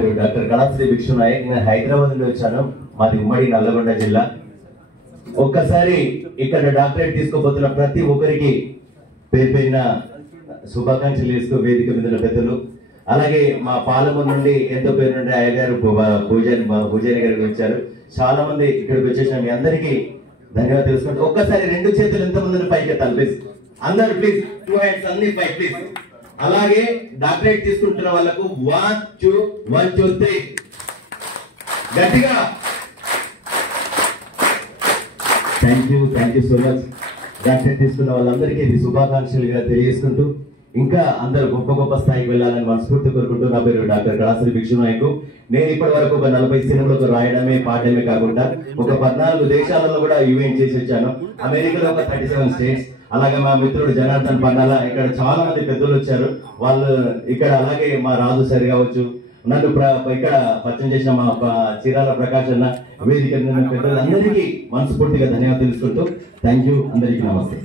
పేరు డాక్టర్ కళాశ్రీ భిక్షు నాయక్. నేను హైదరాబాద్ నుండి వచ్చాను. మాది ఉమ్మడి నల్లగొండ జిల్లా. ఒక్కసారి ఇక్కడ డాక్టరేట్ తీసుకోబోతున్న ప్రతి ఒక్కరికి పేరు పేరిన శుభాకాంక్షలు చేస్తూ వేదిక మీద పెద్దలు, అలాగే మా పాలమూరు నుండి ఎంతో పేరు నుండి అయ్యగారు పూజారి గారికి వచ్చారు. చాలా మంది ఇక్కడికి వచ్చేసిన మీ అందరికీ ధన్యవాదాలు తెలుసుకుంటూ ఒక్కసారి 2 చేతులు ఎంతమందిని పైకి ఎత్తాలి ప్లీజ్. అందరు ప్లీజ్ 2 హ్యాండ్స్ అన్ని పై ప్లీజ్. అలాగే డాక్టరేట్ తీసుకుంటున్న వాళ్ళకు 1 2 1 2 3 గట్టిగా thank you so much. Doctorate తీసుకున్న వాళ్ళందరికీ ఇది శుభాకాంక్షలుగా తెలియజేసుకుంటూ ఇంకా అందరూ గొప్ప గొప్ప స్థాయికి వెళ్ళాలని మనస్ఫూర్తి కోరుకుంటూ నా పేరు డాక్టర్ కళాశ్రీ భిక్షు నాయక్. నేను ఇప్పటి వరకు ఒక 40 సినిమాలకు రాయడమే పాడడమే కాకుండా ఒక 14 దేశాలలో కూడా ఈవెంట్ చేసి వచ్చాను. అమెరికాలో ఒక 37 స్టేట్స్. అలాగే మా మిత్రుడు జనార్దన్ పన్నాల, ఇక్కడ చాలా మంది పెద్దలు వచ్చారు వాళ్ళు ఇక్కడ. అలాగే మా రాజు సార్ కావచ్చు, నన్ను ఇక్కడ పరిచయం చేసిన మా చీరాల ప్రకాష్ అన్న, వేదిక పెద్దలందరికీ మనస్ఫూర్తిగా ధన్యవాదాలు తెలుసుకుంటూ థ్యాంక్ యూ. అందరికీ నమస్తే.